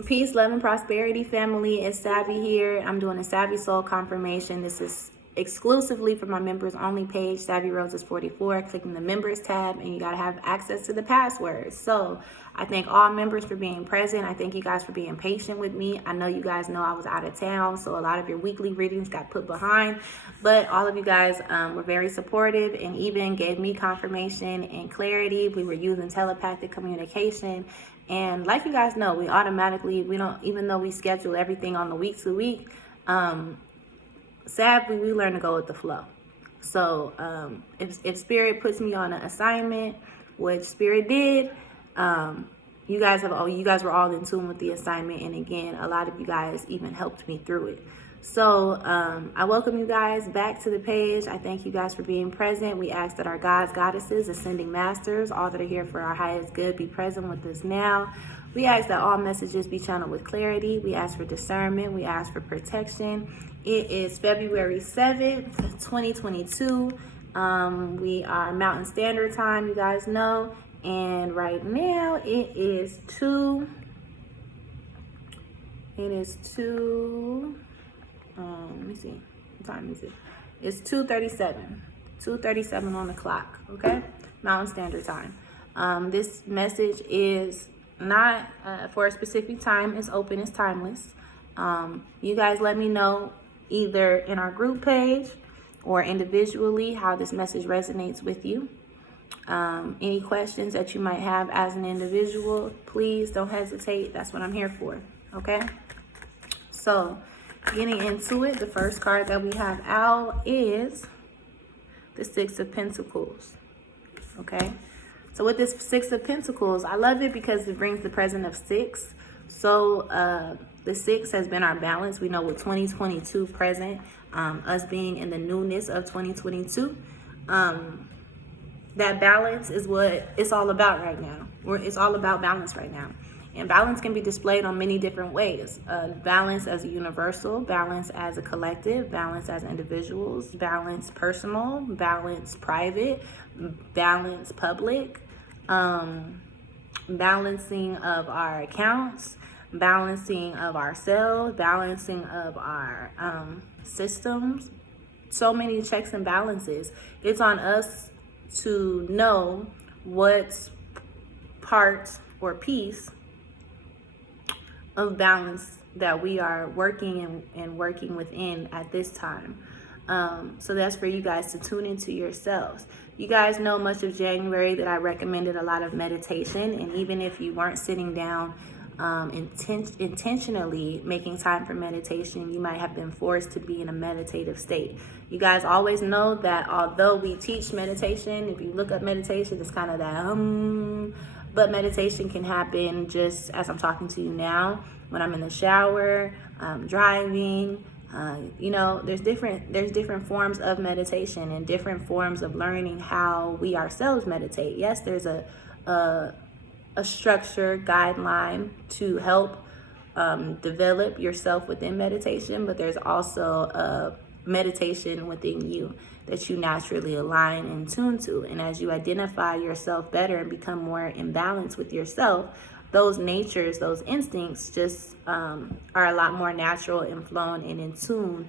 Peace, love, and prosperity, family. It's Savvy here. I'm doing a Savvy Soul confirmation. This is exclusively for my members only page, Savvy Roses 44. Clicking the members tab, and you got to have access to the passwords. So I thank all members for being present. I thank you guys for being patient with me. I know you guys know I was out of town, so a lot of your weekly readings got put behind, but all of you guys were very supportive and even gave me confirmation and clarity. We were using telepathic communication. And like you guys know, we don't, even though we schedule everything on the week to week, sadly, we learn to go with the flow. So if Spirit puts me on an assignment, which Spirit did, you guys were all in tune with the assignment. And again, a lot of you guys even helped me through it. So I welcome you guys back to the page. I thank you guys for being present. We ask that our gods, goddesses, ascending masters, all that are here for our highest good, be present with us now. We ask that all messages be channeled with clarity. We ask for discernment. We ask for protection. It is February 7th, 2022. We are Mountain Standard Time, you guys know. And right now it is 2. Let me see. What time is it? It's 2:37. 2:37 on the clock. Okay, Mountain Standard Time. This message is not for a specific time. It's open. It's timeless. You guys let me know either in our group page or individually how this message resonates with you. Any questions that you might have as an individual, please don't hesitate. That's what I'm here for. Okay. So, getting into it, the first card that we have out is the Six of Pentacles. Okay. So with this Six of Pentacles, I love it because it brings the present of 6. So the 6 has been our balance. We know with 2022 present, us being in the newness of 2022, that balance is what it's all about right now. It's all about balance right now. And balance can be displayed on many different ways. Balance as a universal, balance as a collective, balance as individuals, balance personal, balance private, balance public, balancing of our accounts, balancing of ourselves, balancing of our systems. So many checks and balances. It's on us to know what part or piece of balance that we are working and working within at this time. So that's for you guys to tune into yourselves. You guys know much of January that I recommended a lot of meditation, and even if you weren't sitting down intentionally making time for meditation, you might have been forced to be in a meditative state. You guys always know that although we teach meditation, if you look up meditation, it's kind of that but meditation can happen just as I'm talking to you now, when I'm in the shower, driving. There's different forms of meditation and different forms of learning how we ourselves meditate. Yes, there's a structure guideline to help develop yourself within meditation, but there's also a meditation within you that you naturally align and tune to. And as you identify yourself better and become more in balance with yourself, those natures, those instincts just are a lot more natural and flown and in tune.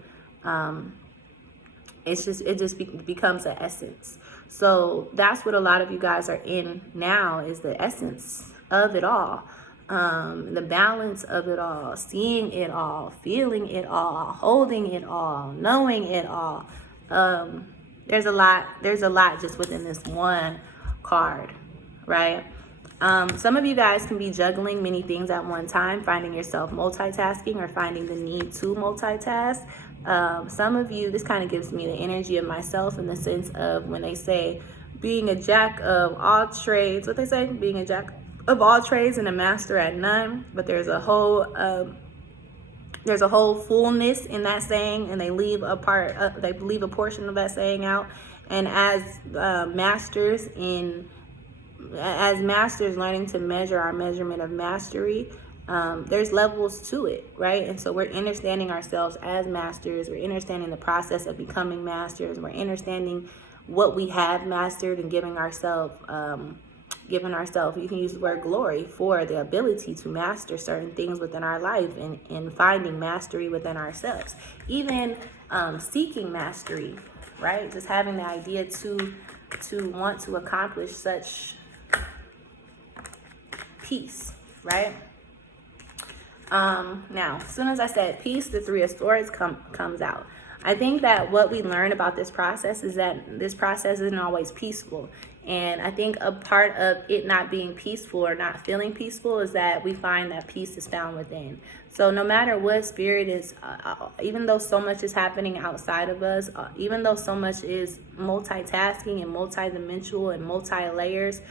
It becomes an essence. So that's what a lot of you guys are in now, is the essence of it all. The balance of it all, seeing it all, feeling it all, holding it all, knowing it all. There's a lot just within this one card, right? Some of you guys can be juggling many things at one time, finding yourself multitasking or finding the need to multitask. Some of you, this kind of gives me the energy of myself in the sense of when they say being a jack of all trades, what they say, being a jack of all trades and a master at none. But there's a whole fullness in that saying, and they leave a portion of that saying out. And as masters learning to measure our measurement of mastery, there's levels to it, right? And so we're understanding ourselves as masters. We're understanding the process of becoming masters. We're understanding what we have mastered and giving ourselves giving ourselves, you can use the word glory for the ability to master certain things within our life, and finding mastery within ourselves, even seeking mastery, right? Just having the idea to want to accomplish such peace, right? Now, as soon as I said peace, the Three of Swords comes out. I think that what we learn about this process is that this process isn't always peaceful. And I think a part of it not being peaceful or not feeling peaceful is that we find that peace is found within. So no matter what, spirit is, even though so much is happening outside of us, even though so much is multitasking and multidimensional and multi-layers,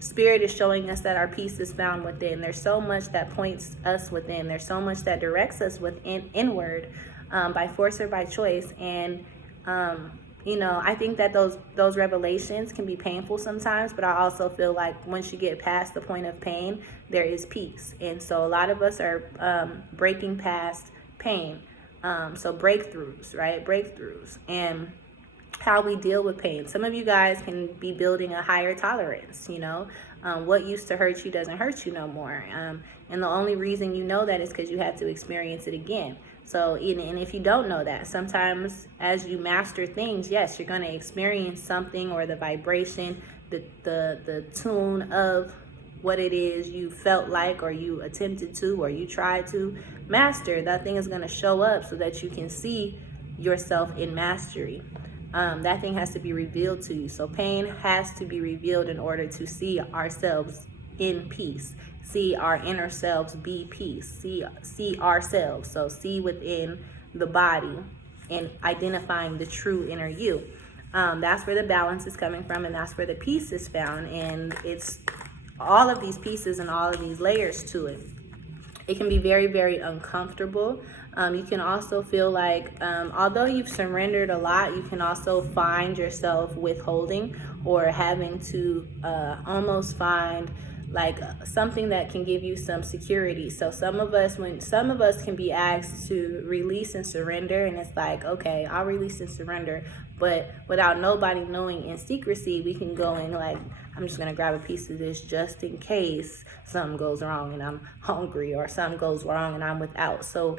Spirit is showing us that our peace is found within. There's so much that points us within. There's so much that directs us within, inward, by force or by choice. And I think that those revelations can be painful sometimes, but I also feel like once you get past the point of pain, there is peace. And so a lot of us are breaking past pain. So breakthroughs, right? Breakthroughs. And how we deal with pain. Some of you guys can be building a higher tolerance, what used to hurt you doesn't hurt you no more. And the only reason you know that is because you had to experience it again. So, and if you don't know that, sometimes as you master things, yes, you're going to experience something, or the vibration, the tune of what it is you felt like, or you attempted to, or you tried to master. That thing is going to show up so that you can see yourself in mastery. That thing has to be revealed to you. So pain has to be revealed in order to see ourselves in peace, see our inner selves be peace, see ourselves. So see within the body and identifying the true inner you. That's where the balance is coming from, and that's where the peace is found. And it's all of these pieces and all of these layers to it. It can be very, very uncomfortable. You can also feel like, although you've surrendered a lot, you can also find yourself withholding or having to almost find like something that can give you some security. So some of us can be asked to release and surrender, and it's like, okay, I'll release and surrender, but without nobody knowing, in secrecy, we can go in like, I'm just gonna grab a piece of this just in case something goes wrong and I'm hungry, or something goes wrong and I'm without. So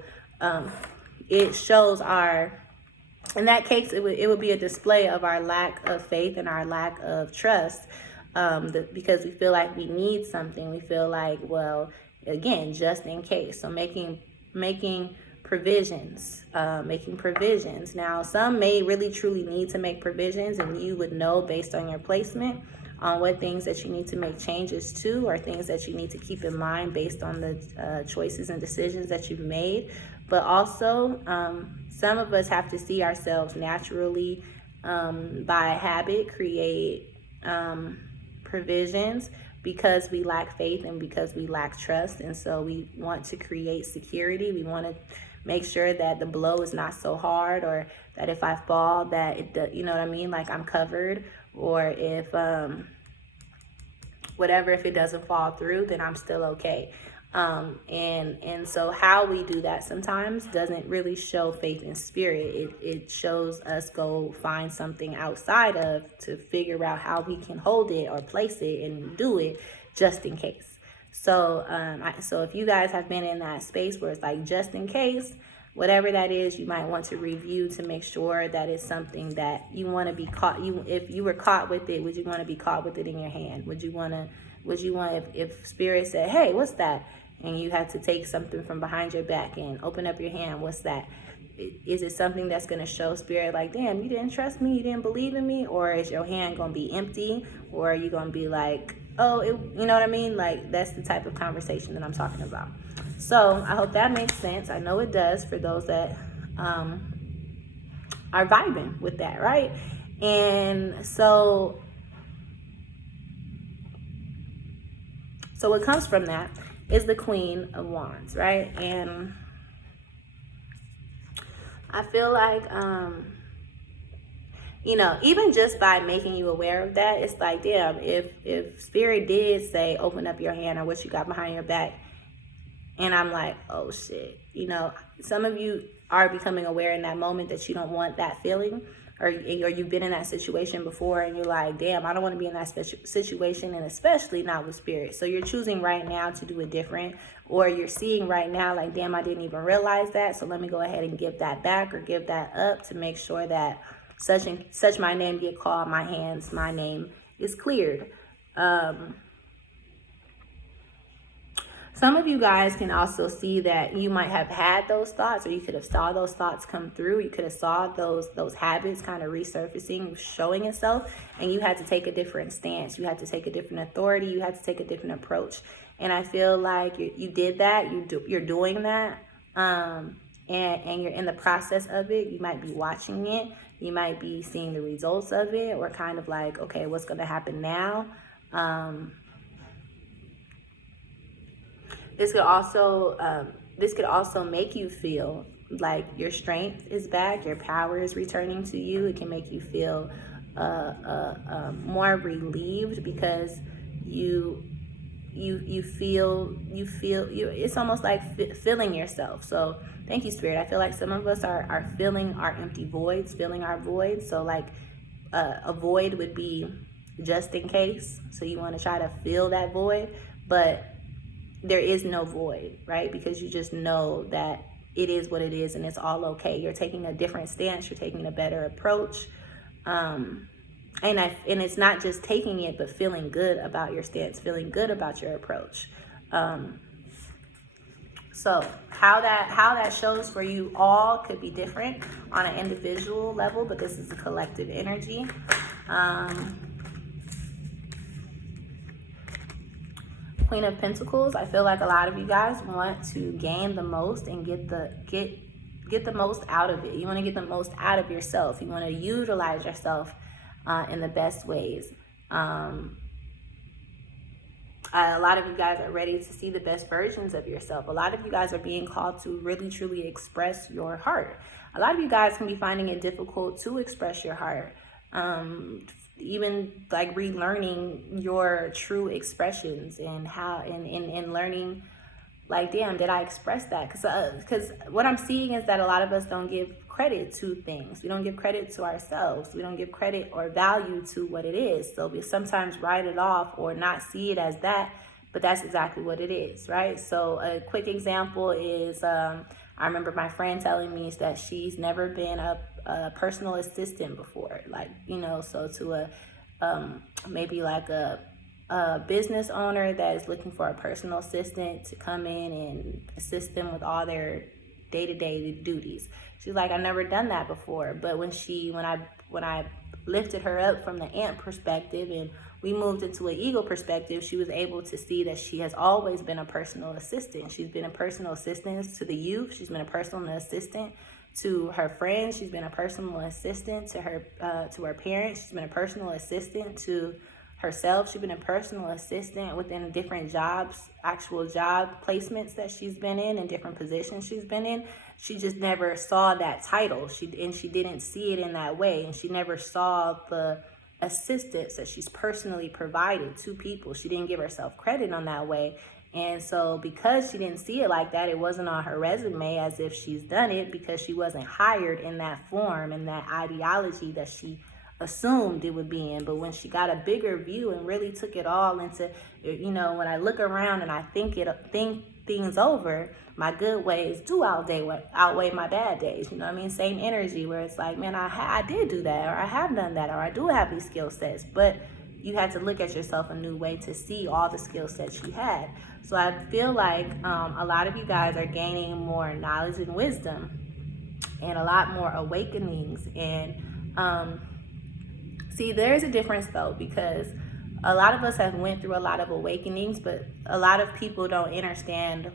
it shows in that case, it would be a display of our lack of faith and our lack of trust, because we feel like we need something. We feel like, well, again, just in case. So making provisions. Now, some may really truly need to make provisions, and you would know based on your placement on what things that you need to make changes to, or things that you need to keep in mind based on the choices and decisions that you've made. But also, some of us have to see ourselves naturally, by habit, create provisions, because we lack faith and because we lack trust. And so we want to create security. We want to make sure that the blow is not so hard, or that if I fall, that it, like I'm covered, or if if it doesn't fall through, then I'm still okay. And so how we do that sometimes doesn't really show faith in spirit. It shows us go find something outside of, to figure out how we can hold it or place it and do it just in case. So, so if you guys have been in that space where it's like, just in case, whatever that is, you might want to review to make sure that it's something that you want to be caught. If you were caught with it, would you want to be caught with it in your hand? Would you want, if spirit said, hey, what's that? And you had to take something from behind your back and open up your hand, what's that? Is it something that's going to show spirit like, damn, you didn't trust me, you didn't believe in me? Or is your hand going to be empty? Or are you going to be like, oh, you know what I mean? Like, that's the type of conversation that I'm talking about. So I hope that makes sense. I know it does for those that are vibing with that, right? And so what comes from that is the Queen of Wands, right? And I feel like, even just by making you aware of that, it's like, damn, if spirit did say, open up your hand, or what you got behind your back, and I'm like, oh shit, some of you are becoming aware in that moment that you don't want that feeling. or you've been in that situation before and you're like, damn, I don't want to be in that situation, and especially not with spirit. So you're choosing right now to do it different, or you're seeing right now like, damn, I didn't even realize that, so let me go ahead and give that back or give that up to make sure that such and such my name get called, my hands, my name is cleared. Some of you guys can also see that you might have had those thoughts, or you could have saw those thoughts come through. You could have saw those habits kind of resurfacing, showing itself, and you had to take a different stance. You had to take a different authority. You had to take a different approach. And I feel like you did that. You're doing that, and you're in the process of it. You might be watching it. You might be seeing the results of it, or kind of like, okay, what's going to happen now? This could also make you feel like your strength is back, your power is returning to you. It can make you feel more relieved, because you feel it's almost like filling yourself. So thank you, Spirit. I feel like some of us are filling our empty voids, filling our voids. So like a void would be just in case. So you want to try to fill that void, but there is no void, right? Because you just know that it is what it is and it's all okay. You're taking a different stance. You're taking a better approach. And it's not just taking it, but feeling good about your stance, feeling good about your approach. So how that shows for you all could be different on an individual level, but this is a collective energy. Queen of Pentacles, I feel like a lot of you guys want to gain the most and get the most out of it. You want to get the most out of yourself. You want to utilize yourself in the best ways. A lot of you guys are ready to see the best versions of yourself. A lot of you guys are being called to really, truly express your heart. A lot of you guys can be finding it difficult to express your heart. Even like relearning your true expressions, and how and learning like, damn, did I express that? Because what I'm seeing is that a lot of us don't give credit to things. We don't give credit to ourselves. We don't give credit or value to what it is. So we sometimes write it off or not see it as that, but that's exactly what it is, right? So a quick example is I remember my friend telling me that she's never been a personal assistant before, like, so to a maybe like a business owner that is looking for a personal assistant to come in and assist them with all their day-to-day duties. She's like, I've never done that before. But when I lifted her up from the ant perspective and we moved into an ego perspective, she was able to see that she has always been a personal assistant. She's been a personal assistant to the youth. She's been a personal assistant to her friends. She's been a personal assistant to her parents. She's been a personal assistant to herself. She's been a personal assistant within different jobs, actual job placements that she's been in and different positions she's been in. She just never saw that title. She didn't see it in that way, and she never saw the assistance that she's personally provided to people. She didn't give herself credit on that way. And so because she didn't see it like that, it wasn't on her resume as if she's done it, because she wasn't hired in that form and that ideology that she assumed it would be in. But when she got a bigger view and really took it all into, when I look around and I think things over, my good ways do outweigh my bad days. You know what I mean? Same energy where it's like, man, I did do that, or I have done that, or I do have these skill sets. But you had to look at yourself a new way to see all the skill sets you had. So I feel like a lot of you guys are gaining more knowledge and wisdom and a lot more awakenings. And see, there's a difference though, because a lot of us have went through a lot of awakenings, but a lot of people don't understand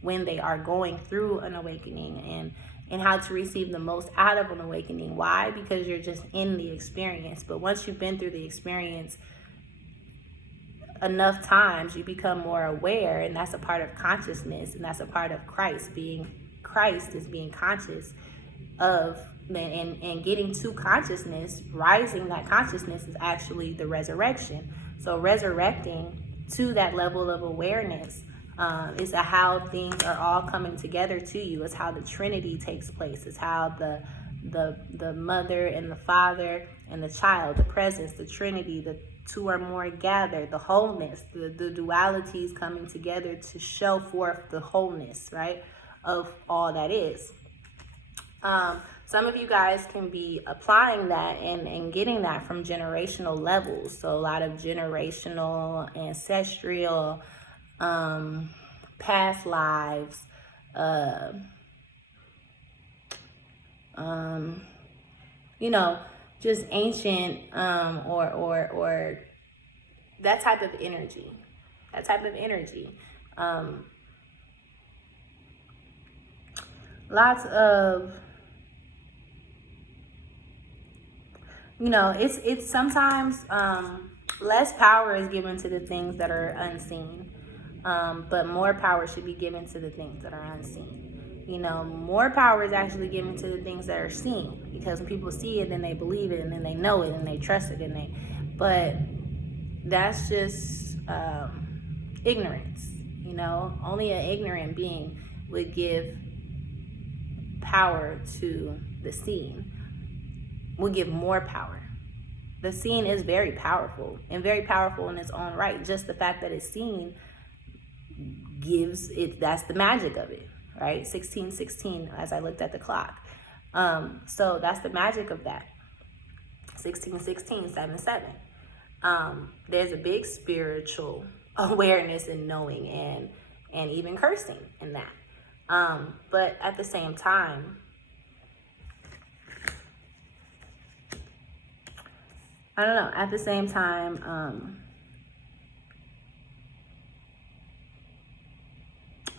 when they are going through an awakening and how to receive the most out of an awakening. Why? Because you're just in the experience. But once you've been through the experience enough times, you become more aware, and that's a part of consciousness, and that's a part of Christ. Christ is being conscious of, and getting to consciousness, rising that consciousness is actually the resurrection. So resurrecting to that level of awareness is how things are all coming together to you. It's how the Trinity takes place. It's how the the mother and the father and the child, the presence, the Trinity, the two or more gathered, the wholeness, the dualities coming together to show forth the wholeness, right, of all that is. Some of you guys can be applying that and getting that from generational levels. So a lot of generational, ancestral, past lives, you know, just ancient, or that type of energy, lots of, you know, it's sometimes, less power is given to the things that are unseen, but more power should be given to the things that are unseen. You know, more power is actually given to the things that are seen, because when people see it, then they believe it, and then they know it, and they trust it, but that's just ignorance. You know, only an ignorant being would give power to the seen, would give more power. The seen is very powerful, and very powerful in its own right. Just the fact that it's seen gives it, that's the magic of it, right? 1616, as I looked at the clock. So that's the magic of that. 1616, 77. There's a big spiritual awareness and knowing, and even cursing in that. But at the same time, I don't know, at the same time,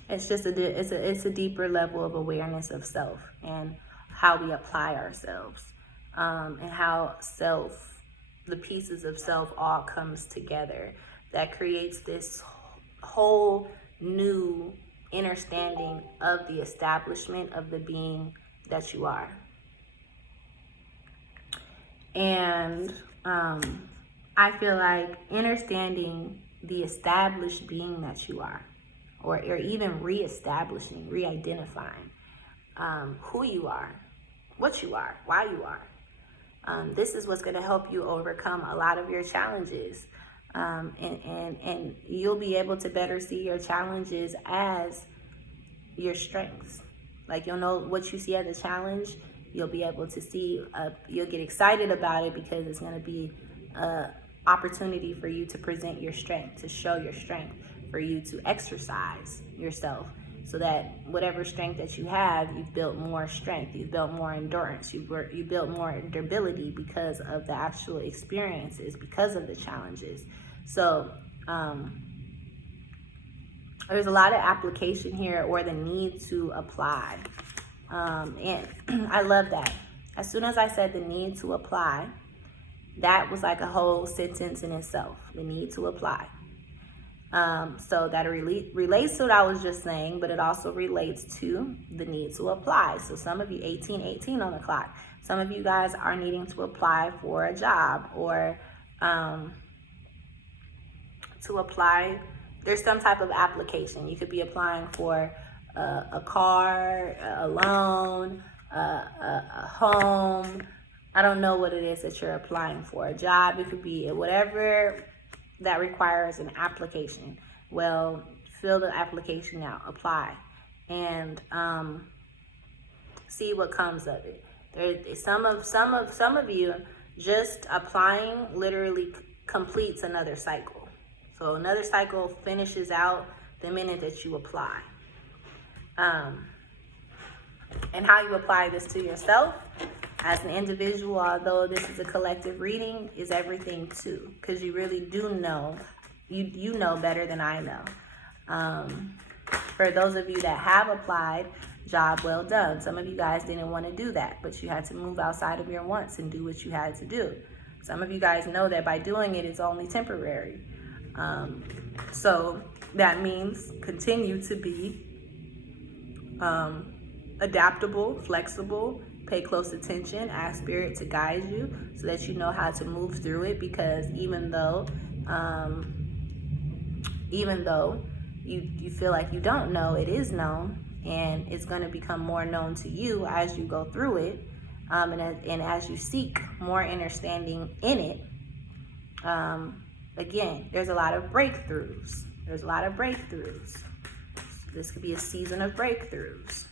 it's just it's a deeper level of awareness of self and how we apply ourselves, and how the pieces of self all comes together, that creates this whole new understanding of the establishment of the being that you are. And I feel like understanding the established being that you are, or even reestablishing, re-identifying who you are, what you are, why you are. This is what's going to help you overcome a lot of your challenges. And you'll be able to better see your challenges as your strengths. Like, you'll know what you see as a challenge. You'll be able to see, you'll get excited about it, because it's going to be an opportunity for you to present your strength, to show your strength, for you to exercise yourself, so that whatever strength that you have, you've built more strength, you've built more endurance, you built more durability because of the actual experiences, because of the challenges. So there's a lot of application here, or the need to apply. And I love that. As soon as I said the need to apply, that was like a whole sentence in itself, the need to apply. So that relates to what I was just saying, but it also relates to the need to apply. So some of you, 1818 on the clock, some of you guys are needing to apply for a job, or to apply, there's some type of application. You could be applying for a car, a loan, a home. I don't know what it is that you're applying for. A job, it could be whatever that requires an application. Well, fill the application out, apply, and see what comes of it. There, some of you, just applying literally completes another cycle. So another cycle finishes out the minute that you apply. And how you apply this to yourself as an individual, although this is a collective reading, is everything too, because you really do know, you know better than I know. For those of you that have applied, job well done. Some of you guys didn't want to do that, but you had to move outside of your wants and do what you had to do. Some of you guys know that by doing it, it's only temporary. So that means continue to be adaptable, flexible, pay close attention, ask Spirit to guide you so that you know how to move through it, because even though you feel like you don't know, it is known, and it's going to become more known to you as you go through it. And as you seek more understanding in it, again, there's a lot of breakthroughs. There's a lot of breakthroughs. This could be a season of breakthroughs.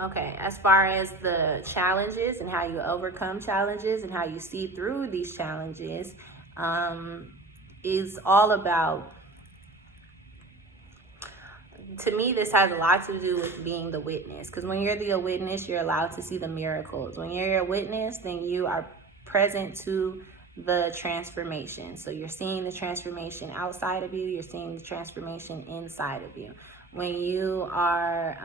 Okay, as far as the challenges and how you overcome challenges and how you see through these challenges, is all about, to me, this has a lot to do with being the witness. Because when you're the witness, you're allowed to see the miracles. When you're a witness, then you are present to the transformation. So you're seeing the transformation outside of you. You're seeing the transformation inside of you. When you are,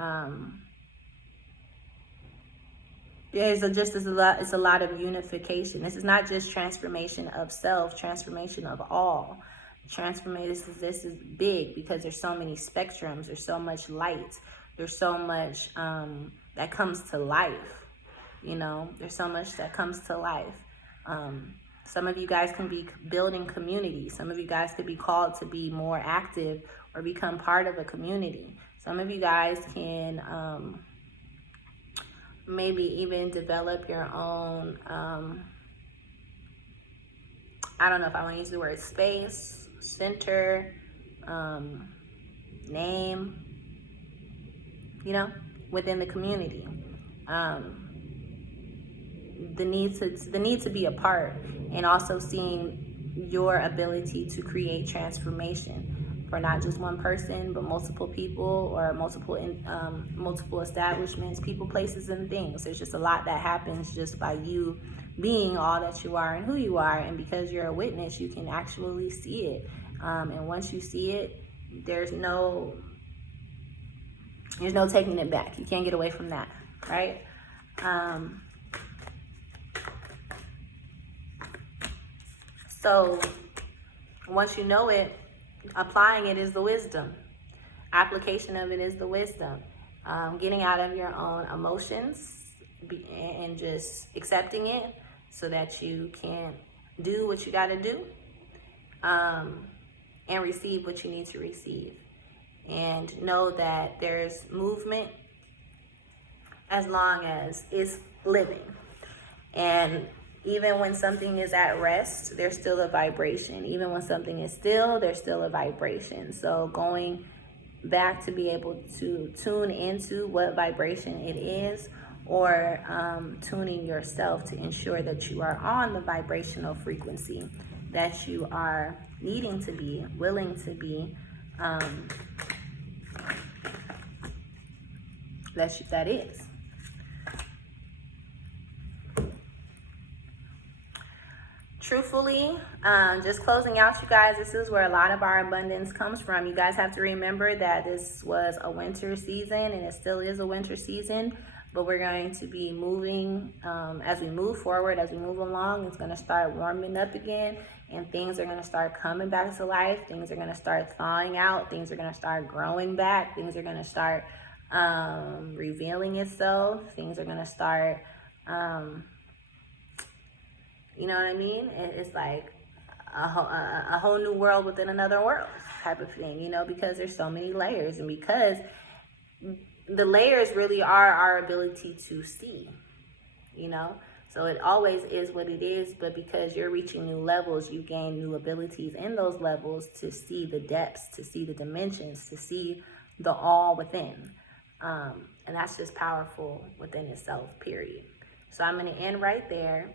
it's a lot of unification. This is not just transformation of self, transformation of all. This is big because there's so many spectrums, there's so much light, there's so much that comes to life. There's so much that comes to life. Some of you guys can be building community. Some of you guys could be called to be more active or become part of a community. Some of you guys can maybe even develop your own, I don't know if I want to use the word space, center, name, within the community. The need to be a part, and also seeing your ability to create transformation for not just one person, but multiple people, or multiple establishments, people, places, and things. There's just a lot that happens just by you being all that you are and who you are. And because you're a witness, you can actually see it. And once you see it, there's no taking it back. You can't get away from that, right? So once you know it, applying it is the wisdom. Application of it is the wisdom. Getting out of your own emotions and just accepting it so that you can do what you got to do, and receive what you need to receive. And know that there's movement as long as it's living. And even when something is at rest, there's still a vibration. Even when something is still, there's still a vibration. So going back to be able to tune into what vibration it is, or tuning yourself to ensure that you are on the vibrational frequency that you are needing to be, willing to be, that is. Truthfully, just closing out, you guys, this is where a lot of our abundance comes from. You guys have to remember that this was a winter season, and it still is a winter season, but we're going to be moving, as we move forward, as we move along, it's going to start warming up again, and things are going to start coming back to life. Things are going to start thawing out. Things are going to start growing back. Things are going to start revealing itself. Things are going to start, you know what I mean? It's like a whole new world within another world type of thing, because there's so many layers, and because the layers really are our ability to see, So it always is what it is, but because you're reaching new levels, you gain new abilities in those levels to see the depths, to see the dimensions, to see the all within. And that's just powerful within itself, period. So I'm going to end right there.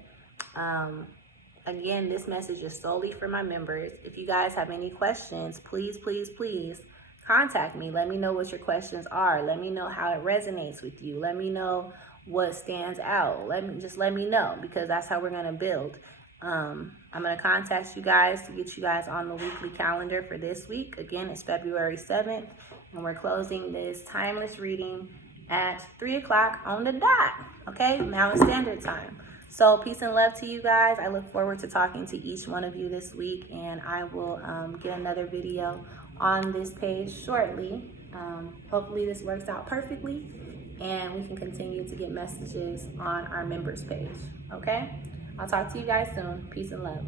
Again, this message is solely for my members. If you guys have any questions, please, please, please contact me. Let me know what your questions are. Let me know how it resonates with you. Let me know what stands out. Let me know, because that's how we're going to build. I'm going to contact you guys to get you guys on the weekly calendar for this week. Again, it's February 7th, and we're closing this timeless reading at 3 o'clock on the dot. Okay, Mountain Standard Time. So peace and love to you guys. I look forward to talking to each one of you this week, and I will get another video on this page shortly. Hopefully this works out perfectly, and we can continue to get messages on our members page. Okay? I'll talk to you guys soon. Peace and love.